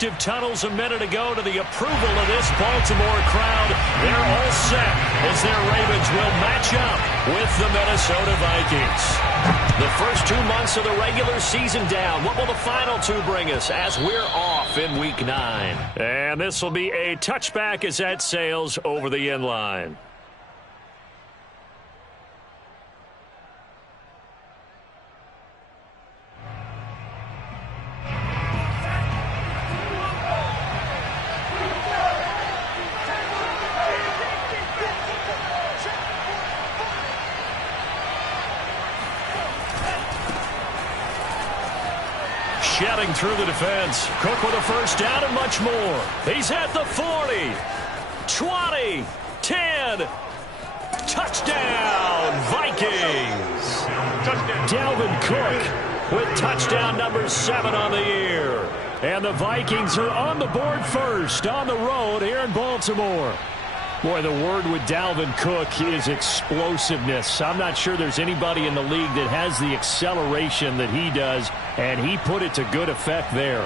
respective tunnels a minute ago to the approval of this Baltimore crowd. They're all set as their Ravens will match up with the Minnesota Vikings. The first 2 months of the regular season down. What will the final two bring us as we're off in Week 9? And this will be a touchback as that sails over the end line. Shedding through the defense. Cook with a first down and much more. He's at the 40, 20, 10. Touchdown, Vikings. Touchdown. Dalvin Cook with touchdown number 7 on the year. And the Vikings are on the board first on the road here in Baltimore. Boy, the word with Dalvin Cook is explosiveness. I'm not sure there's anybody in the league that has the acceleration that he does, and he put it to good effect there.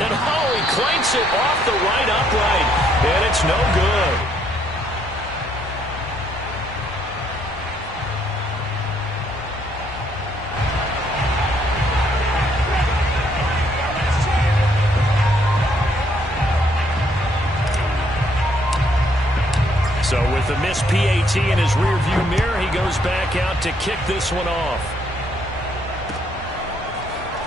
And he clanks it off the right upright, and it's no good. So with the missed PAT in his rearview mirror, he goes back out to kick this one off.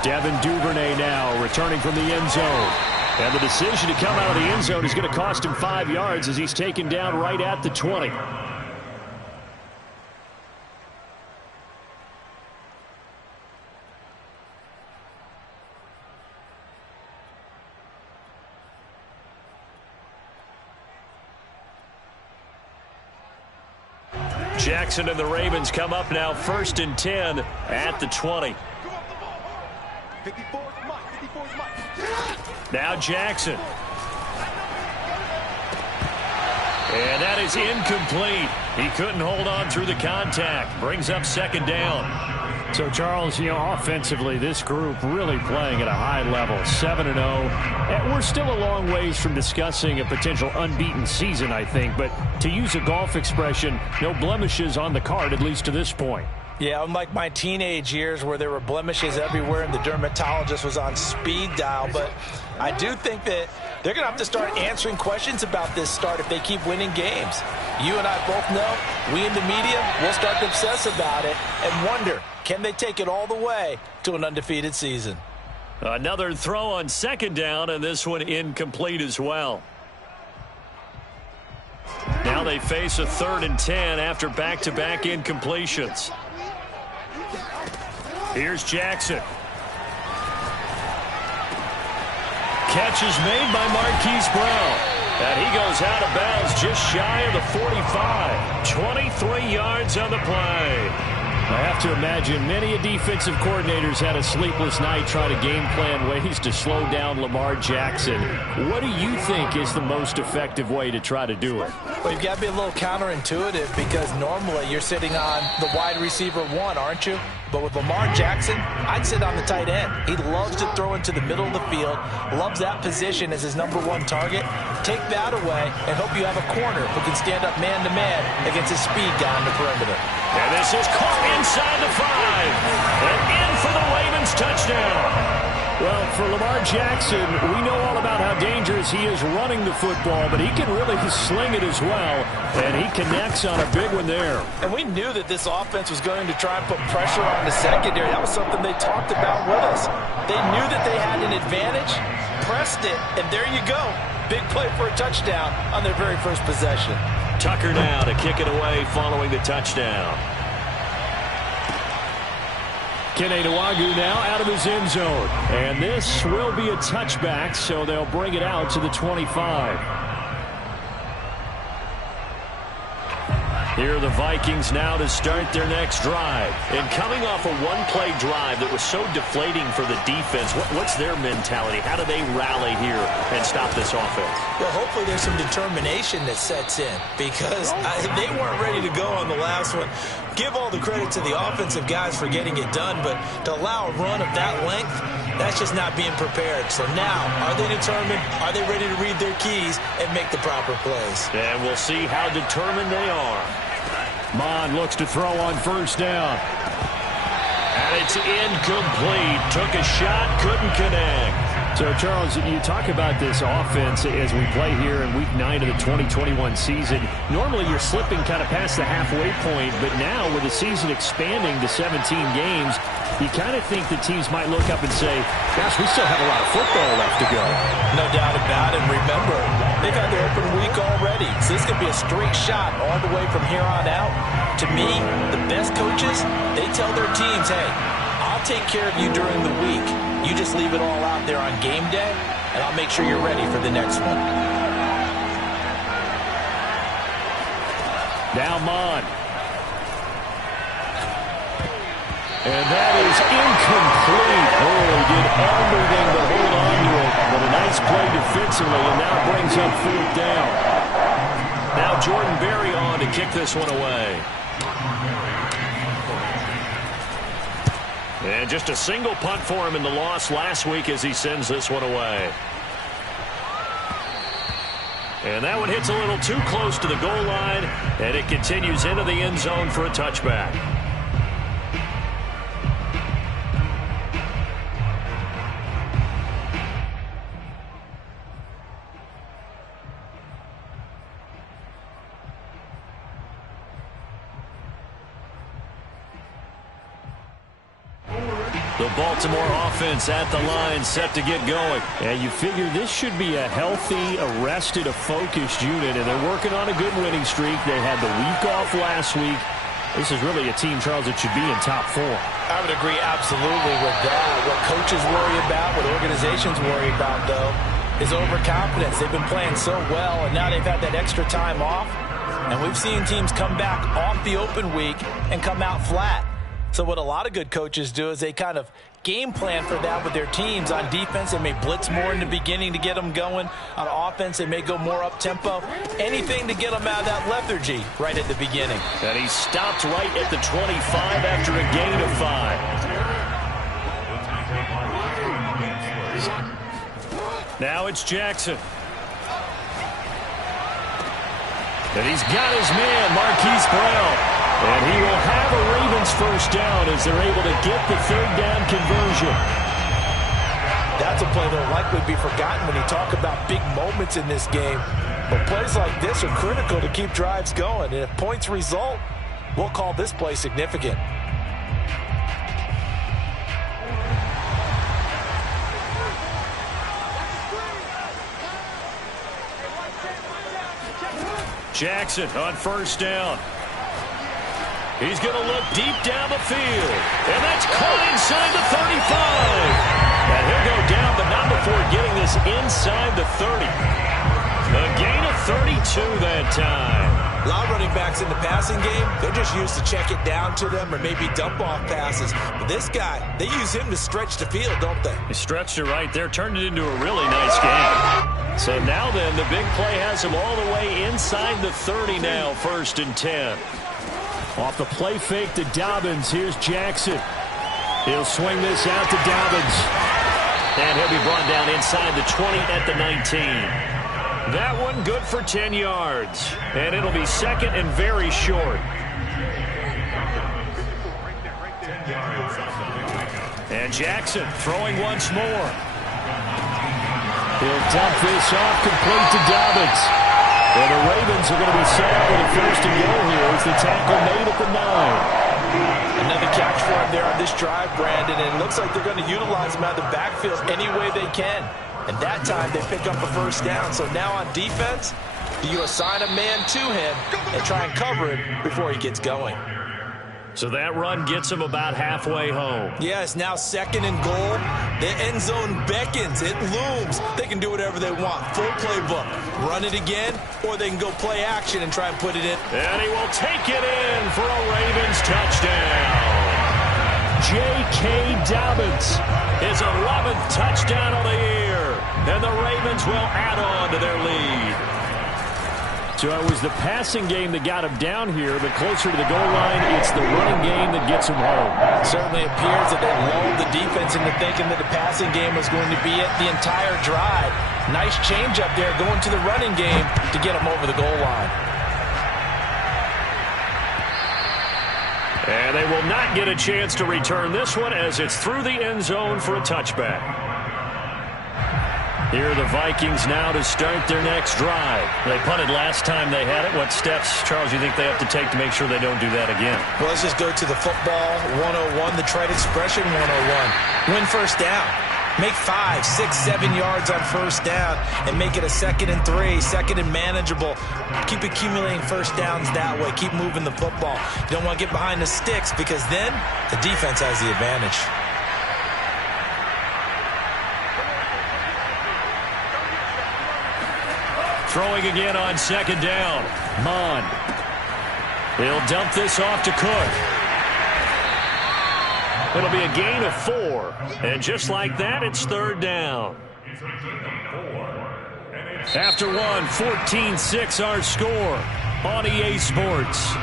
Devin Duvernay now returning from the end zone. And the decision to come out of the end zone is going to cost him 5 yards as he's taken down right at the 20. Jackson and the Ravens come up now 1st and 10 at the 20. Now Jackson. And that is incomplete. He couldn't hold on through the contact. Brings up 2nd down. So, Charles, offensively, this group really playing at a high level, 7-0. And we're still a long ways from discussing a potential unbeaten season, I think. But to use a golf expression, no blemishes on the card, at least to this point. Yeah, unlike my teenage years where there were blemishes everywhere and the dermatologist was on speed dial. But I do think that they're going to have to start answering questions about this start if they keep winning games. You and I both know, we in the media will start to obsess about it and wonder, can they take it all the way to an undefeated season? Another throw on 2nd down, and this one incomplete as well. Now they face a 3rd and 10 after back-to-back incompletions. Here's Jackson. Catch is made by Marquise Brown. And he goes out of bounds just shy of the 45. 23 yards on the play. I have to imagine many defensive coordinators had a sleepless night trying to game plan ways to slow down Lamar Jackson. What do you think is the most effective way to try to do it? Well, you've got to be a little counterintuitive because normally you're sitting on the wide receiver 1, aren't you? But with Lamar Jackson, I'd sit on the tight end. He loves to throw into the middle of the field, loves that position as his number 1 target. Take that away and hope you have a corner who can stand up man-to-man against a speed guy on the perimeter. And this is caught inside the 5. And in for the Ravens touchdown. Well, for Lamar Jackson, we know all about how dangerous he is running the football, but he can really sling it as well, and he connects on a big one there. And we knew that this offense was going to try and put pressure on the secondary. That was something they talked about with us. They knew that they had an advantage, pressed it, and there you go. Big play for a touchdown on their very first possession. Tucker now to kick it away following the touchdown. Kene Nwagu now out of his end zone. And this will be a touchback, so they'll bring it out to the 25. Here are the Vikings now to start their next drive. And coming off a one-play drive that was so deflating for the defense, what's their mentality? How do they rally here and stop this offense? Well, hopefully there's some determination that sets in because they weren't ready to go on the last one. Give all the credit to the offensive guys for getting it done, but to allow a run of that length, that's just not being prepared. So now, are they determined? Are they ready to read their keys and make the proper plays? And we'll see how determined they are. Mond looks to throw on first down. And it's incomplete. Took a shot, couldn't connect. So, Charles, you talk about this offense as we play here in Week 9 of the 2021 season. Normally, you're slipping kind of past the halfway point, but now with the season expanding to 17 games, you kind of think the teams might look up and say, gosh, we still have a lot of football left to go. No doubt about it. Remember, they've had their open week already, so this could be a straight shot all the way from here on out. To me, the best coaches, they tell their teams, hey, I'll take care of you during the week. You just leave it all out there on game day, and I'll make sure you're ready for the next one. Now Mond. And that is incomplete. Oh, he did everything to hold on to it. But a nice play defensively, and now brings up fourth down. Now Jordan Berry on to kick this one away. And just a single punt for him in the loss last week as he sends this one away. And that one hits a little too close to the goal line, and it continues into the end zone for a touchback. The Baltimore offense at the line, set to get going. And you figure this should be a healthy, arrested, a focused unit, and they're working on a good winning streak. They had the week off last week. This is really a team, Charles, that should be in top 4. I would agree absolutely with that. What coaches worry about, what organizations worry about, though, is overconfidence. They've been playing so well, and now they've had that extra time off. And we've seen teams come back off the open week and come out flat. So what a lot of good coaches do is they kind of game plan for that with their teams. On defense, they may blitz more in the beginning to get them going. On offense, they may go more up-tempo. Anything to get them out of that lethargy right at the beginning. And he stopped right at the 25 after a gain of 5. Now it's Jackson. And he's got his man, Marquise Brown. And he will have a Ravens first down as they're able to get the third down conversion. That's a play that will likely be forgotten when you talk about big moments in this game. But plays like this are critical to keep drives going. And if points result, we'll call this play significant. Jackson on first down. He's going to look deep down the field. And that's caught inside the 35. And he'll go down, but not before getting this inside the 30. A gain of 32 that time. A lot of running backs in the passing game, they're just used to check it down to them or maybe dump off passes. But this guy, they use him to stretch the field, don't they? He stretched it right there, turned it into a really nice game. So now then, the big play has him all the way inside the 30 now, 1st and 10. Off the play fake to Dobbins. Here's Jackson. He'll swing this out to Dobbins. And he'll be brought down inside the 20 at the 19. That one good for 10 yards. And it'll be second and very short. And Jackson throwing once more. He'll dump this off complete to Dobbins. And the Ravens are going to be set up with a first and goal here as the tackle made at the 9. Another catch for him there on this drive, Brandon, and it looks like they're going to utilize him out of the backfield any way they can. And that time they pick up a first down. So now on defense, do you assign a man to him and try and cover him before he gets going? So that run gets them about halfway home. Yeah, it's now 2nd and goal. The end zone beckons. It looms. They can do whatever they want. Full playbook. Run it again, or they can go play action and try and put it in. And he will take it in for a Ravens touchdown. J.K. Dobbins, his 11th touchdown of the year. And the Ravens will add on to their lead. So it was the passing game that got him down here, but closer to the goal line, it's the running game that gets him home. It certainly appears that they lulled the defense into thinking that the passing game was going to be it the entire drive. Nice change up there going to the running game to get him over the goal line. And they will not get a chance to return this one as it's through the end zone for a touchback. Here are the Vikings now to start their next drive. They punted last time they had it. What steps, Charles, do you think they have to take to make sure they don't do that again? Well, let's just go to the football 101, the trade expression 101. Win first down. Make 5, 6, 7 yards on first down and make it a 2nd and 3, 2nd and manageable. Keep accumulating first downs that way. Keep moving the football. You don't want to get behind the sticks because then the defense has the advantage. Throwing again on 2nd down. Mond. He'll dump this off to Cook. It'll be a gain of 4. And just like that, it's 3rd down. After one, 14-6 our score on EA Sports.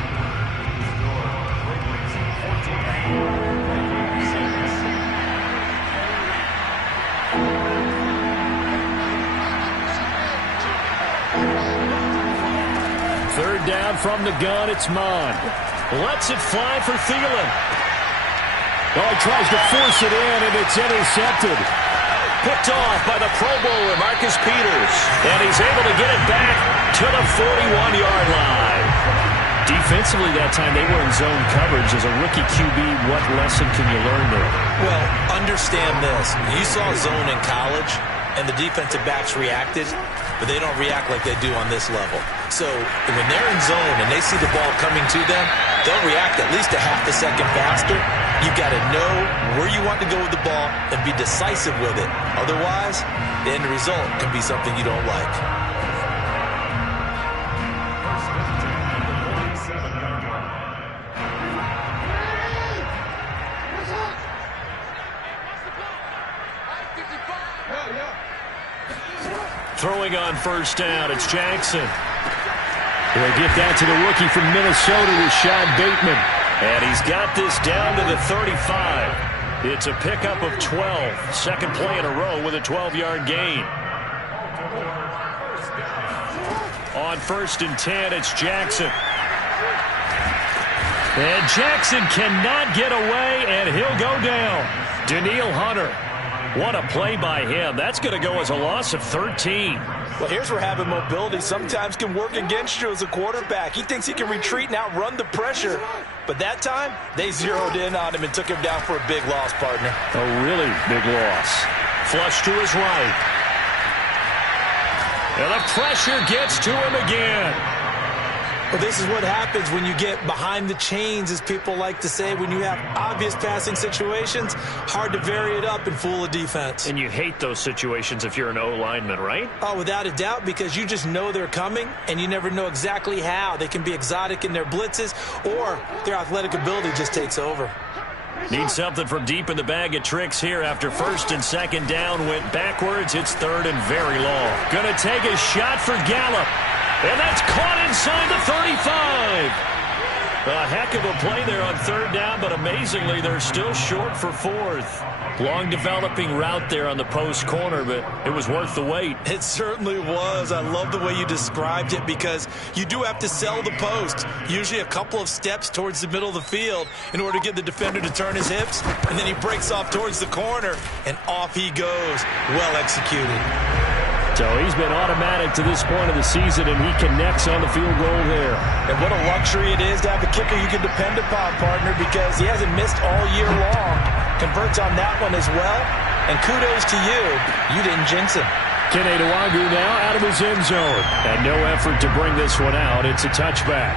Third down from the gun, it's Mond. Lets it fly for Thielen. Oh, he tries to force it in, and it's intercepted. Picked off by the Pro Bowler, Marcus Peters. And he's able to get it back to the 41-yard line. Defensively that time, they were in zone coverage. As a rookie QB, what lesson can you learn there? Well, understand this. You saw zone in college, and the defensive backs reacted, but they don't react like they do on this level. So when they're in zone and they see the ball coming to them, they'll react at least a half a second faster. You've got to know where you want to go with the ball and be decisive with it. Otherwise, the end result can be something you don't like. Throwing on first down, it's Jackson. He'll get that to the rookie from Minnesota, Rashad Bateman. And he's got this down to the 35. It's a pickup of 12. Second play in a row with a 12-yard gain. On 1st and 10, it's Jackson. And Jackson cannot get away, and he'll go down. Danielle Hunter. What a play by him. That's going to go as a loss of 13. Well, here's where having mobility sometimes can work against you as a quarterback. He thinks he can retreat and outrun the pressure. But that time, they zeroed in on him and took him down for a big loss, partner. A really big loss. Flush to his right. And the pressure gets to him again. Well, this is what happens when you get behind the chains, as people like to say. When you have obvious passing situations, hard to vary it up and fool a defense. And you hate those situations if you're an O-lineman, right? Oh, without a doubt, because you just know they're coming, and you never know exactly how. They can be exotic in their blitzes, or their athletic ability just takes over. Need something from deep in the bag of tricks here after 1st and 2nd down. Went backwards. It's 3rd and very long. Gonna take a shot for Gallup. And that's caught inside the 35. A heck of a play there on 3rd down, but amazingly, they're still short for 4th. Long developing route there on the post corner, but it was worth the wait. It certainly was. I love the way you described it because you do have to sell the post. Usually a couple of steps towards the middle of the field in order to get the defender to turn his hips, and then he breaks off towards the corner, and off he goes. Well executed. So he's been automatic to this point of the season, and he connects on the field goal there. And what a luxury it is to have a kicker you can depend upon, partner, because he hasn't missed all year long. Converts on that one as well. And kudos to you. You didn't jinx him. Kene Nwangwu now out of his end zone. And no effort to bring this one out. It's a touchback.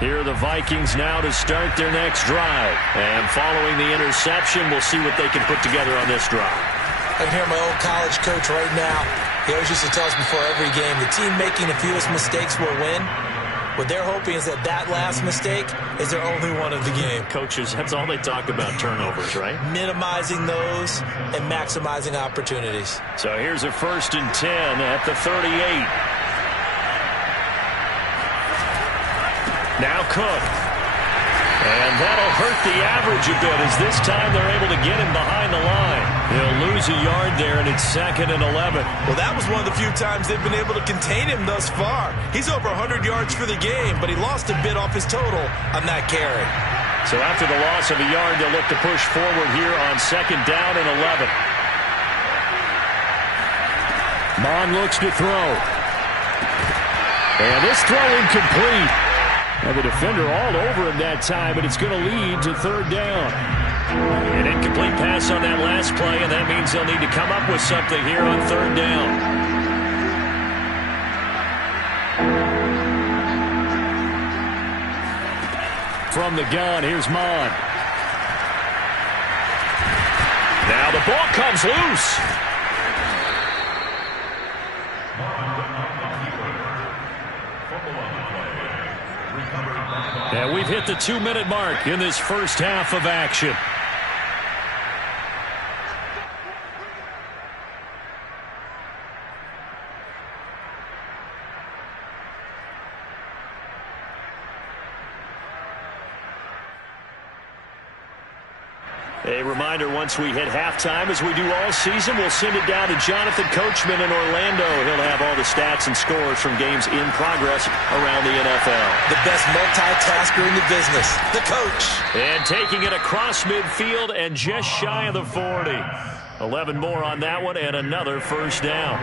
Here are the Vikings now to start their next drive. And following the interception, we'll see what they can put together on this drive. I can hear my old college coach right now. He always used to tell us before every game, the team making the fewest mistakes will win. What they're hoping is that last mistake is their only one of the game. Coaches, that's all they talk about, turnovers, right? Minimizing those and maximizing opportunities. So here's a 1st and 10 at the 38. Now Cook. And that'll hurt the average a bit as this time they're able to get him behind the line. He'll lose a yard there, and it's 2nd and 11. Well, that was one of the few times they've been able to contain him thus far. He's over 100 yards for the game, but he lost a bit off his total on that carry. So after the loss of a yard, they'll look to push forward here on 2nd down and 11. Mon looks to throw. And this throw incomplete. Now the defender all over him that time, but it's going to lead to 3rd down. An incomplete pass on that last play, and that means they'll need to come up with something here on 3rd down. From the gun, here's Mon. Now the ball comes loose. And we've hit the 2-minute mark in this first half of action. A reminder, once we hit halftime, as we do all season, we'll send it down to Jonathan Coachman in Orlando. He'll have all the stats and scores from games in progress around the NFL. The best multitasker in the business, the coach. And taking it across midfield and just shy of the 40. 11 more on that one and another 1st down.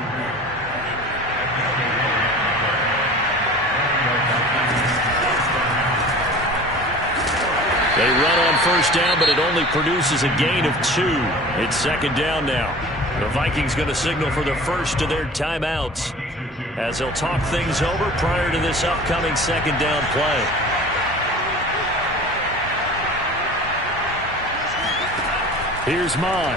They run on 1st down, but it only produces a gain of 2. It's 2nd down now. The Vikings going to signal for the first of their timeouts as they'll talk things over prior to this upcoming 2nd down play. Here's Mon.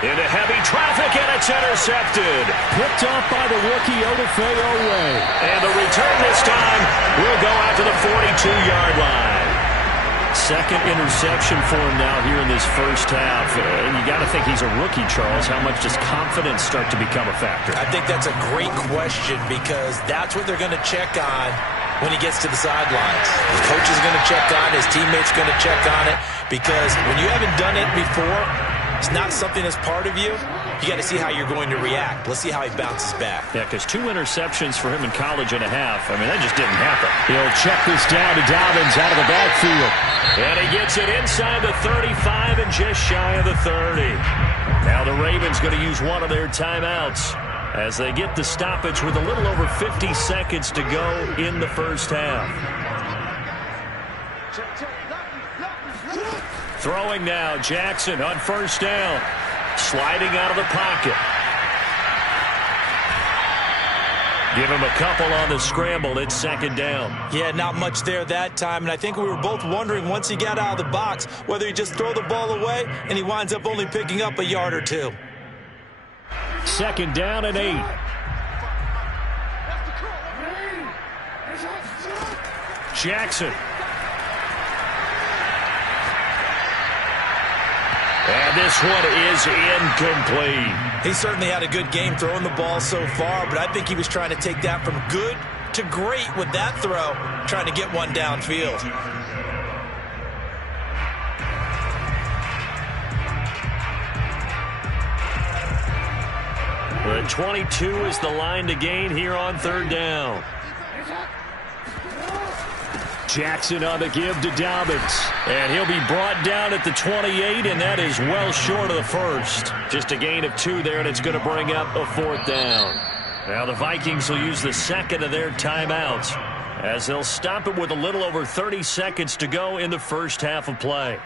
Into heavy traffic, and it's intercepted. Picked off by the rookie Odafe Owe. And the return this time will go out to the 42-yard line. 2nd interception for him now here in this first half. And you got to think he's a rookie, Charles. How much does confidence start to become a factor? I think that's a great question because that's what they're going to check on when he gets to the sidelines. His coach is going to check on it. His teammates going to check on it because when you haven't done it before, it's not something that's part of you. You got to see how you're going to react. Let's see how he bounces back. Yeah, because 2 interceptions for him in college and a half. I mean, that just didn't happen. He'll check this down to Dobbins out of the backfield. And he gets it inside the 35 and just shy of the 30. Now the Ravens going to use one of their timeouts as they get the stoppage with a little over 50 seconds to go in the first half. Throwing now, Jackson on 1st down. Sliding out of the pocket. Give him a couple on the scramble. It's 2nd down. Yeah, not much there that time. And I think we were both wondering once he got out of the box whether he just throw the ball away and he winds up only picking up a yard or 2. 2nd down and 8. Jackson. And this one is incomplete. He certainly had a good game throwing the ball so far, but I think he was trying to take that from good to great with that throw, trying to get one downfield. The 22 is the line to gain here on 3rd down. Jackson on the give to Dobbins. And he'll be brought down at the 28, and that is well short of the first. Just a gain of 2 there, and it's going to bring up a 4th down. Now the Vikings will use the 2nd of their timeouts as they'll stop it with a little over 30 seconds to go in the first half of play.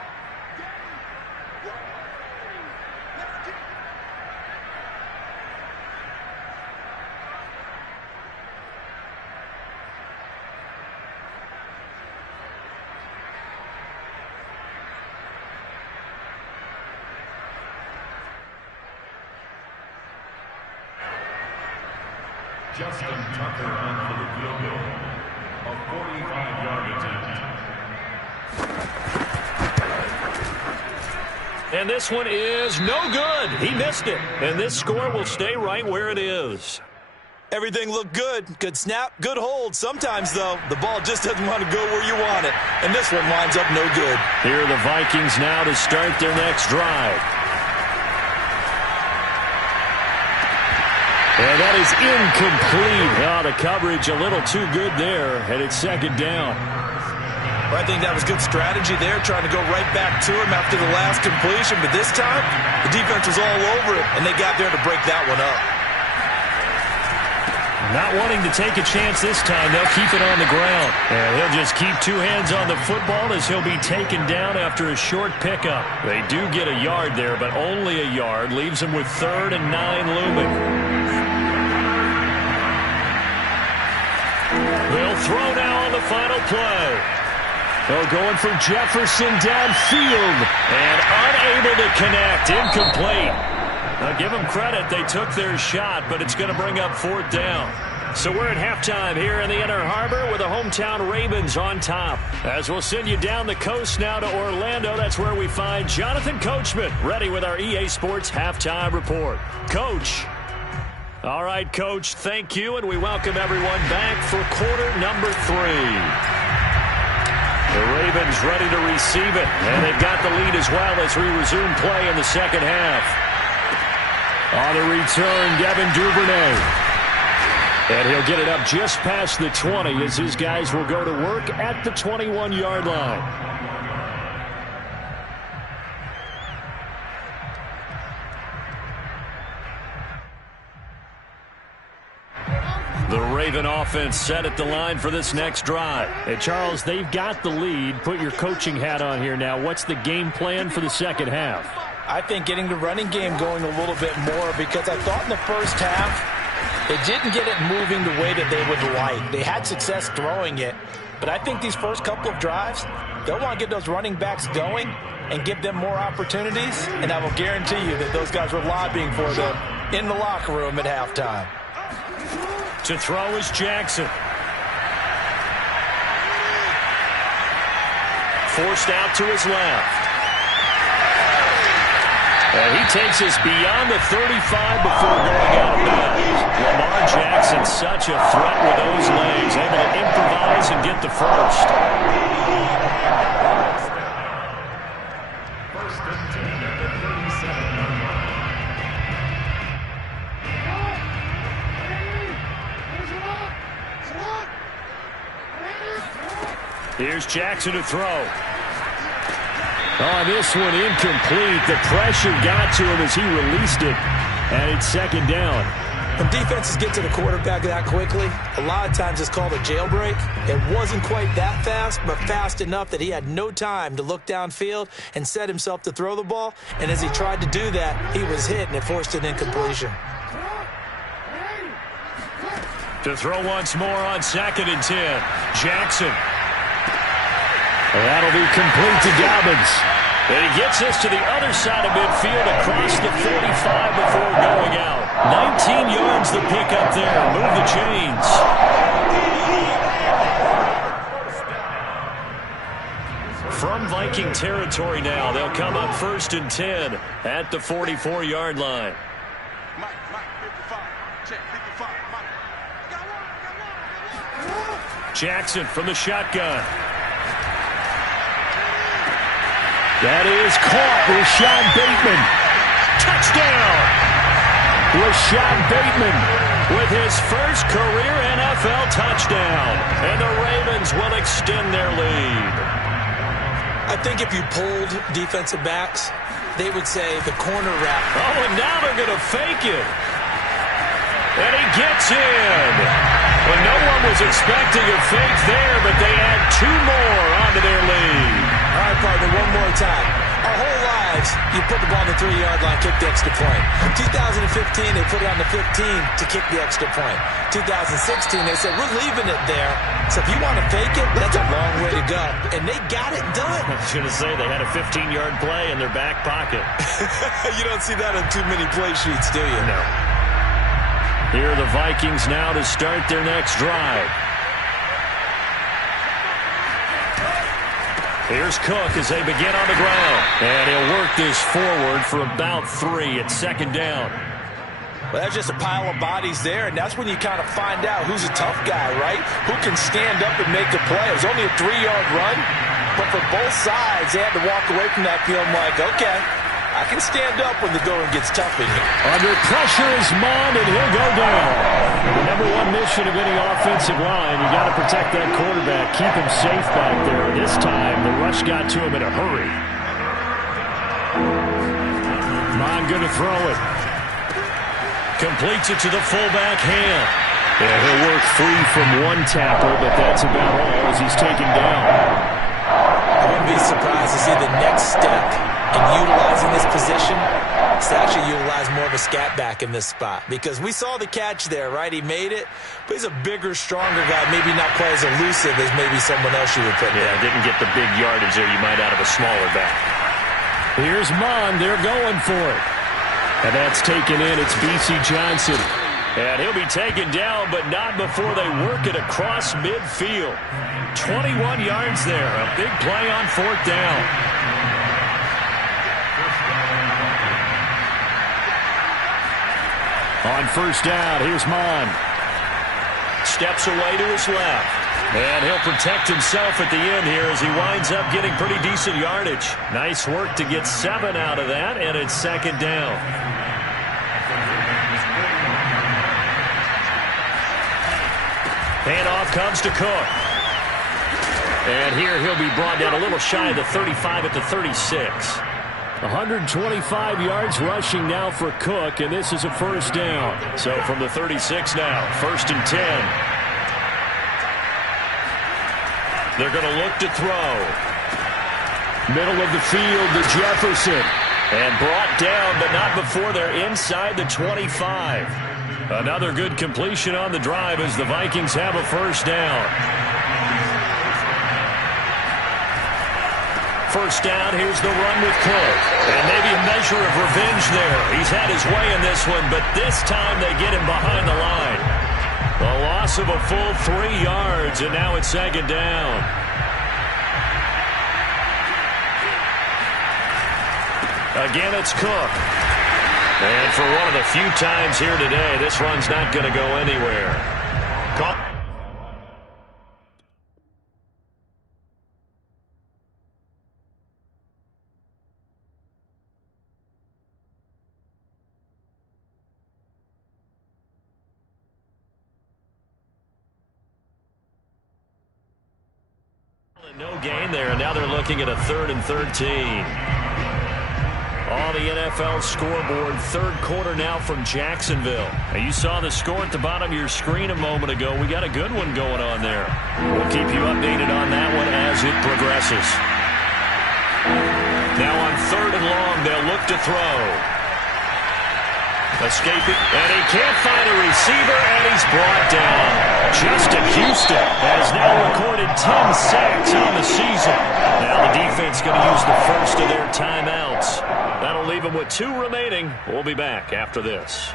Justin Tucker on for the field goal. A 45-yard attempt. And this one is no good. He missed it. And this score will stay right where it is. Everything looked good. Good snap, good hold. Sometimes, though, the ball just doesn't want to go where you want it. And this one winds up no good. Here are the Vikings now to start their next drive. And that is incomplete. Oh, the coverage a little too good there, and it's second down. Well, I think that was good strategy there, trying to go right back to him after the last completion. But this time, the defense was all over it, and they got there to break that one up. Not wanting to take a chance this time, they'll keep it on the ground. And he'll just keep two hands on the football as he'll be taken down after a short pickup. They do get a yard there, but only a yard. Leaves them with 3rd and 9 looming. They'll throw now on the final play. They're going for Jefferson downfield. And unable to connect. Incomplete. Now, give them credit. They took their shot, but it's going to bring up 4th down. So we're at halftime here in the Inner Harbor with the hometown Ravens on top. As we'll send you down the coast now to Orlando, that's where we find Jonathan Coachman ready with our EA Sports Halftime Report. Coach. All right, Coach, thank you, and we welcome everyone back for quarter number 3. The Ravens ready to receive it, and they've got the lead as well as we resume play in the second half. On the return, Devin Duvernay. And he'll get it up just past the 20 as his guys will go to work at the 21-yard line. The Raven offense set at the line for this next drive. And Charles, they've got the lead. Put your coaching hat on here now. What's the game plan for the second half? I think getting the running game going a little bit more, because I thought in the first half they didn't get it moving the way that they would like. They had success throwing it, but I think these first couple of drives, they'll want to get those running backs going and give them more opportunities, and I will guarantee you that those guys were lobbying for them in the locker room at halftime. To throw is Jackson. Forced out to his left. And he takes us beyond the 35 before going out of bounds. Lamar Jackson, such a threat with those legs, able to improvise and get the first. First and 10 at the 37-yard line. Here's Jackson to throw. Oh, this one incomplete. The pressure got to him as he released it. And it's second down. When defenses get to the quarterback that quickly, a lot of times it's called a jailbreak. It wasn't quite that fast, but fast enough that he had no time to look downfield and set himself to throw the ball. And as he tried to do that, he was hit, and it forced an incompletion. To throw once more on 2nd and 10. Jackson. That'll be complete to Dobbins. And he gets us to the other side of midfield across the 45 before going out. 19 yards the pick up there. Move the chains. From Viking territory now, they'll come up 1st and 10 at the 44-yard line. Jackson from the shotgun. That is caught. Rashad Bateman. Touchdown. Rashad Bateman with his first career NFL touchdown. And the Ravens will extend their lead. I think if you polled defensive backs, they would say the corner wrap. Oh, and now they're going to fake it. And he gets in. Well, no one was expecting a fake there, but they add 2 more onto their lead. All right, partner, one more time. Our whole lives, you put the ball on the 3-yard line, kick the extra point. 2015, they put it on the 15 to kick the extra point. 2016, they said, we're leaving it there. So if you want to fake it, that's a long way to go. And they got it done. I was going to say, they had a 15-yard play in their back pocket. You don't see that on too many play sheets, do you? No. Here are the Vikings now to start their next drive. Here's Cook as they begin on the ground. And he'll work this forward for about 3 at second down. Well, that's just a pile of bodies there, and that's when you kind of find out who's a tough guy, right? Who can stand up and make a play. It was only a 3-yard run, but for both sides, they had to walk away from that feeling like, okay, I can stand up when the going gets tough in here. Under pressure is Mond, and he'll go down. The number one mission of any offensive line, you got to protect that quarterback, keep him safe back there. This time, the rush got to him in a hurry. Mond going to throw it. Completes it to the fullback, Ham. Yeah, he'll work free from one tackle, but that's about all as he's taken down. I wouldn't be surprised to see the next step in utilizing this position. It's to actually utilize more of a scat back in this spot, because we saw the catch there, right? He made it, but he's a bigger, stronger guy, maybe not quite as elusive as maybe someone else you would put there. Yeah, didn't get the big yardage there you might out of a smaller back. Here's Mond. They're going for it. And that's taken in. It's B.C. Johnson. And he'll be taken down, but not before they work it across midfield. 21 yards there. A big play on 4th down. On 1st down, here's Mond. Steps away to his left. And he'll protect himself at the end here as he winds up getting pretty decent yardage. Nice work to get 7 out of that, and it's 2nd down. Handoff comes to Cook. And here he'll be brought down a little shy of the 35 at the 36. 125 yards rushing now for Cook, and this is a 1st down. So from the 36 now, 1st and 10. They're going to look to throw. Middle of the field to Jefferson. And brought down, but not before they're inside the 25. Another good completion on the drive as the Vikings have a 1st down. 1st down, here's the run with Cook. And maybe a measure of revenge there. He's had his way in this one, but this time they get him behind the line. A loss of a full 3 yards, and now it's 2nd down. Again, it's Cook. And for one of the few times here today, this run's not going to go anywhere. No gain there, and now they're looking at a 3rd and 13. On the NFL scoreboard, 3rd quarter now from Jacksonville. Now, you saw the score at the bottom of your screen a moment ago. We got a good one going on there. We'll keep you updated on that one as it progresses. Now on 3rd and long, they'll look to throw. Escaping, and he can't find a receiver, and he's brought down. Justin Houston has now recorded 10 sacks on the season. Now the defense going to use the first of their timeouts. That'll leave them with 2 remaining. We'll be back after this.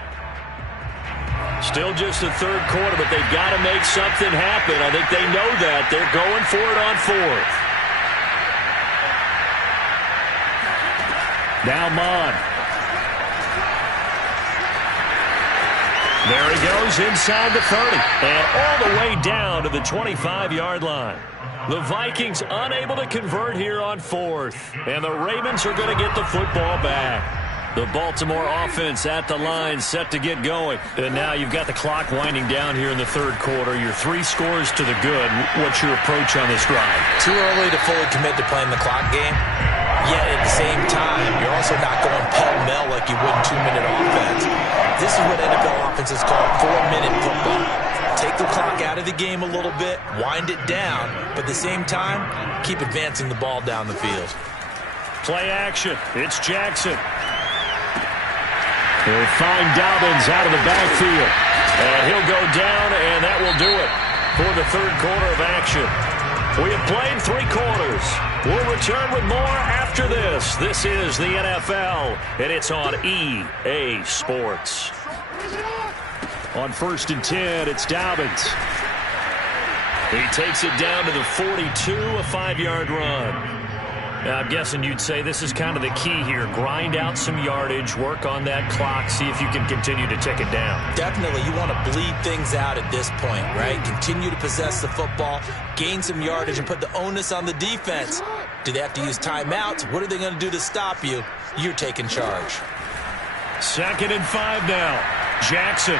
Still just the 3rd quarter, but they've got to make something happen. I think they know that. They're going for it on 4th. Now Mond. There he goes inside the 30 and all the way down to the 25-yard line. The Vikings unable to convert here on 4th, and the Ravens are going to get the football back. The Baltimore offense at the line set to get going. And now you've got the clock winding down here in the 3rd quarter. You're 3 scores to the good. What's your approach on this drive? Too early to fully commit to playing the clock game. Yet at the same time, you're also not going pell-mell like you would in 2-minute offense. This is what NFL offenses call 4-minute football. Take the clock out of the game a little bit, wind it down, but at the same time, keep advancing the ball down the field. Play action. It's Jackson. He'll find Dobbins out of the backfield. And he'll go down, and that will do it for the 3rd quarter of action. We have played 3 quarters. We'll return with more after this. This is the NFL, and it's on EA Sports. On 1st and 10, it's Dobbins. He takes it down to the 42, a 5-yard run. Now, I'm guessing you'd say this is kind of the key here. Grind out some yardage, work on that clock, see if you can continue to tick it down. Definitely. You want to bleed things out at this point, right? Continue to possess the football, gain some yardage, and put the onus on the defense. Do they have to use timeouts? What are they going to do to stop you? You're taking charge. 2nd and 5 now. Jackson.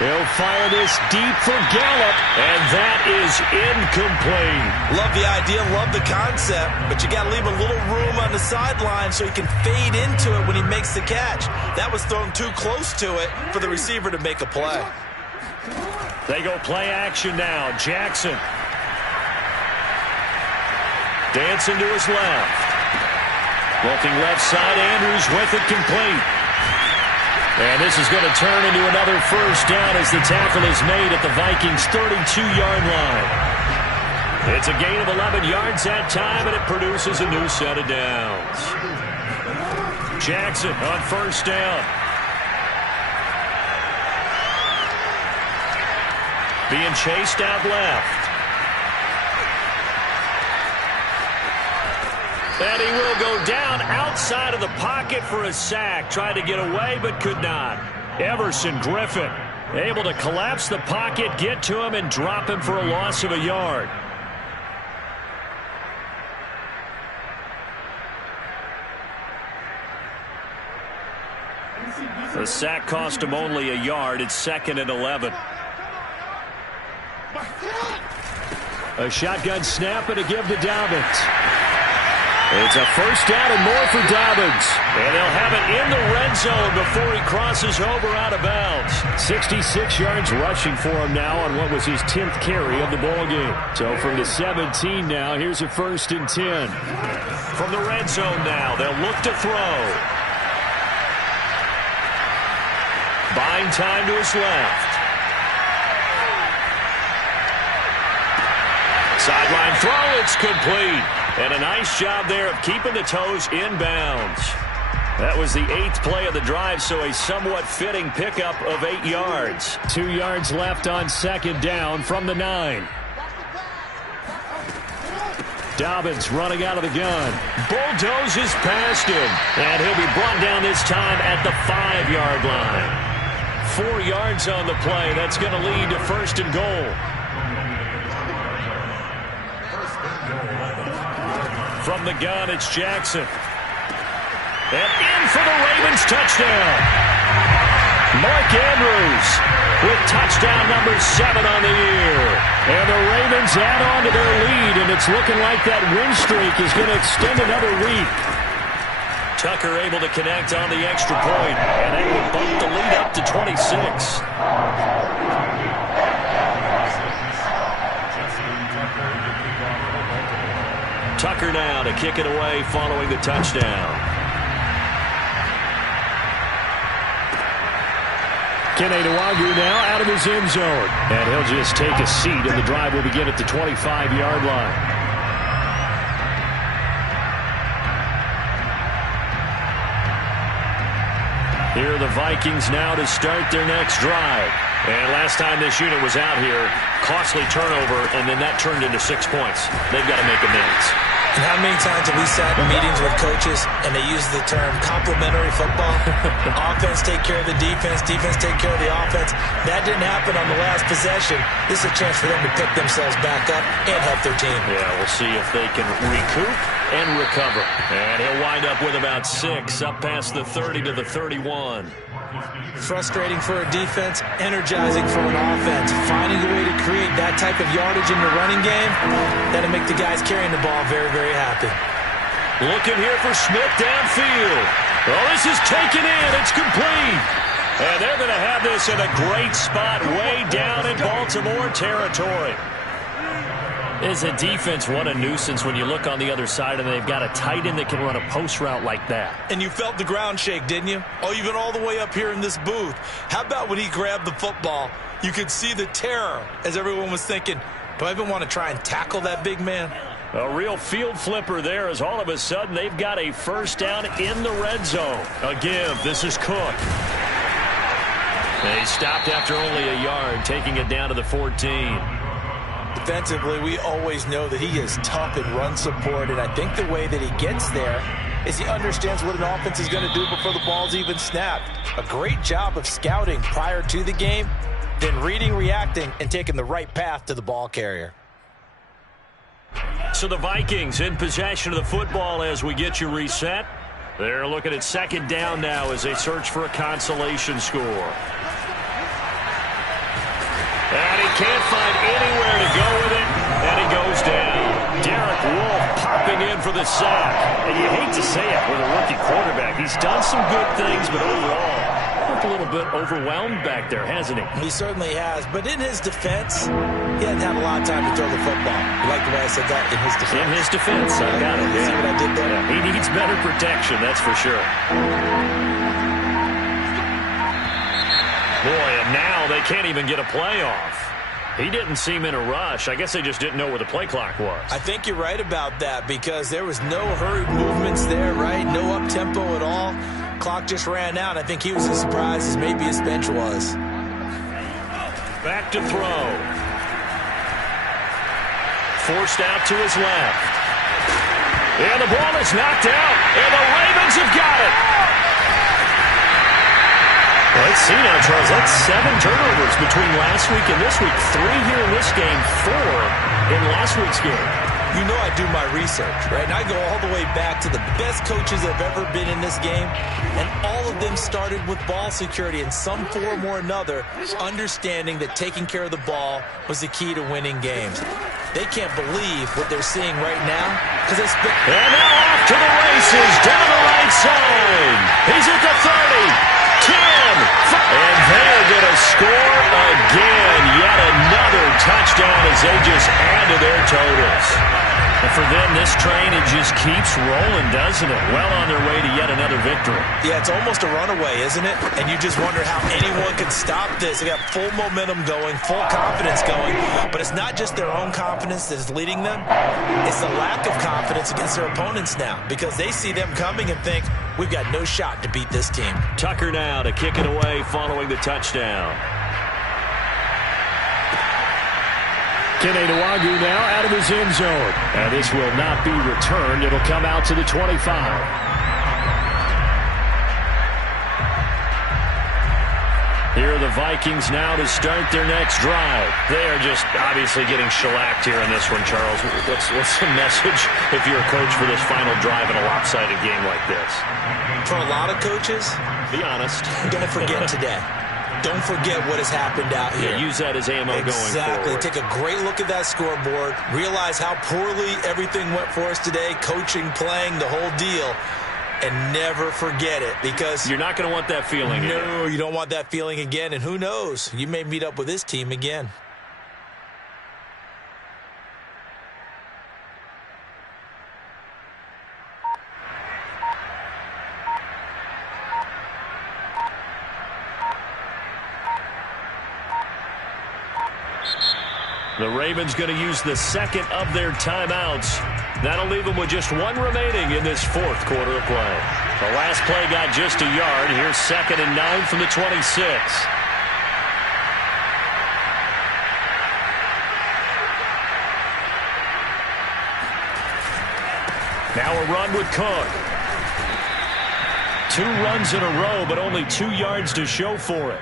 He'll fire this deep for Gallup, and that is incomplete. Love the idea, love the concept, but you got to leave a little room on the sideline so he can fade into it when he makes the catch. That was thrown too close to it for the receiver to make a play. They go play action now. Jackson. Dancing to his left. Looking left side, Andrews with it complete. And this is going to turn into another first down as the tackle is made at the Vikings' 32-yard line. It's a gain of 11 yards that time, and it produces a new set of downs. Jackson on 1st down. Being chased out left. And he will go down outside of the pocket for a sack. Tried to get away, but could not. Everson Griffin able to collapse the pocket, get to him, and drop him for a loss of a yard. The sack cost him only a yard. It's 2nd and 11. A shotgun snap and a give to Dobbins. It's a first down and more for Dobbins. And they'll have it in the red zone before he crosses over out of bounds. 66 yards rushing for him now on what was his 10th carry of the ballgame. So from the 17 now, here's a 1st and 10. From the red zone now, they'll look to throw. Buying time to his left. Sideline throw, it's complete. And a nice job there of keeping the toes inbounds. That was the 8th play of the drive, so a somewhat fitting pickup of 8 yards. 2 yards left on 2nd down from the 9. Dobbins running out of the gun. Bulldozes past him. And he'll be brought down this time at the 5-yard line. 4 yards on the play. That's going to lead to 1st and goal. From the gun, it's Jackson. And in for the Ravens touchdown. Mark Andrews with touchdown number 7 on the year. And the Ravens add on to their lead, and it's looking like that win streak is going to extend another week. Tucker able to connect on the extra point, and they will bump the lead up to 26. Tucker now to kick it away following the touchdown. Kene Nwangwu now out of his end zone. And he'll just take a seat, and the drive will begin at the 25-yard line. Here are the Vikings now to start their next drive. And last time this unit was out here, costly turnover, and then that turned into 6 points. They've got to make amends. And how many times have we sat in meetings with coaches and they use the term complementary football? Offense take care of the defense, defense take care of the offense. That didn't happen on the last possession. This is a chance for them to pick themselves back up and help their team. Yeah, we'll see if they can recoup and recover. And he'll wind up with about 6, up past the 30 to the 31. Frustrating for a defense, energizing for an offense. Finding a way to create that type of yardage in your running game, that'll make the guys carrying the ball very, very happy. Looking here for Smith downfield. Well, this is taken in. It's complete. And they're going to have this in a great spot way down in Baltimore territory. Is a defense, what a nuisance when you look on the other side and they've got a tight end that can run a post route like that. And you felt the ground shake, didn't you? Oh, you've been all the way up here in this booth. How about when he grabbed the football? You could see the terror as everyone was thinking, do I even want to try and tackle that big man? A real field flipper there as all of a sudden they've got a first down in the red zone. A give. This is Cook. They stopped after only a yard, taking it down to the 14. Defensively, we always know that he is tough in run support, and I think the way that he gets there is he understands what an offense is going to do before the ball's even snapped. A great job of scouting prior to the game, then reading, reacting, and taking the right path to the ball carrier. So the Vikings in possession of the football as we get you reset. They're looking at second down now as they search for a consolation score. And he can't find anywhere to go with it, and he goes down. Derek Wolfe popping in for the sack. And you hate to say it with a rookie quarterback. He's done some good things, but overall, looked a little bit overwhelmed back there, hasn't he? He certainly has, but in his defense, he hasn't had a lot of time to throw the football. You like the way I said that? In his defense. In his defense, I got it. See what I did there? Yeah, he needs better protection, that's for sure. Boy, and now they can't even get a play off. He didn't seem in a rush. I guess they just didn't know where the play clock was. I think you're right about that because there was no hurried movements there, right? No up-tempo at all. Clock just ran out. I think he was as surprised as maybe his bench was. Back to throw. Forced out to his left. And the ball is knocked out. And the Ravens have got it. Let's see now, Charles. That's 7 turnovers between last week and this week. 3 here in this game, 4 in last week's game. You know I do my research, right? And I go all the way back to the best coaches that have ever been in this game, and all of them started with ball security in some form or another, understanding that taking care of the ball was the key to winning games. They can't believe what they're seeing right now because they spent. And now off to the races down the right side. He's at the 30. 10, 5. And they're going to score again. Yet another touchdown as they just add to their totals. And for them, this train, it just keeps rolling, doesn't it? Well on their way to yet another victory. Yeah, it's almost a runaway, isn't it? And you just wonder how anyone can stop this. They got full momentum going, full confidence going. But it's not just their own confidence that is leading them. It's the lack of confidence against their opponents now because they see them coming and think, we've got no shot to beat this team. Tucker now to kick it away following the touchdown. Kene Nwagu now out of his end zone. And this will not be returned. It'll come out to the 25. Here are the Vikings now to start their next drive. They are just obviously getting shellacked here in this one, Charles. What's the message if you're a coach for this final drive in a lopsided game like this? For a lot of coaches, be honest. Don't forget today. Don't forget what has happened out here. Yeah, use that as ammo going forward. Exactly. Take a great look at that scoreboard. Realize how poorly everything went for us today. Coaching, playing, the whole deal. And never forget it because you're not going to want that feeling again. No, you don't want that feeling again. And who knows? You may meet up with this team again. The Ravens going to use the second of their timeouts. That'll leave them with just 1 remaining in this 4th quarter of play. The last play got just a yard. Here's 2nd and 9 from the 26. Now a run with Cook. 2 runs in a row, but only 2 yards to show for it.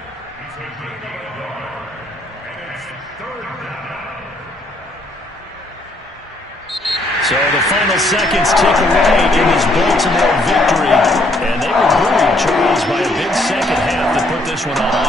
So the final seconds tick away in this Baltimore victory. And they were buoyed, Charles, by a big second half that put this one on ice.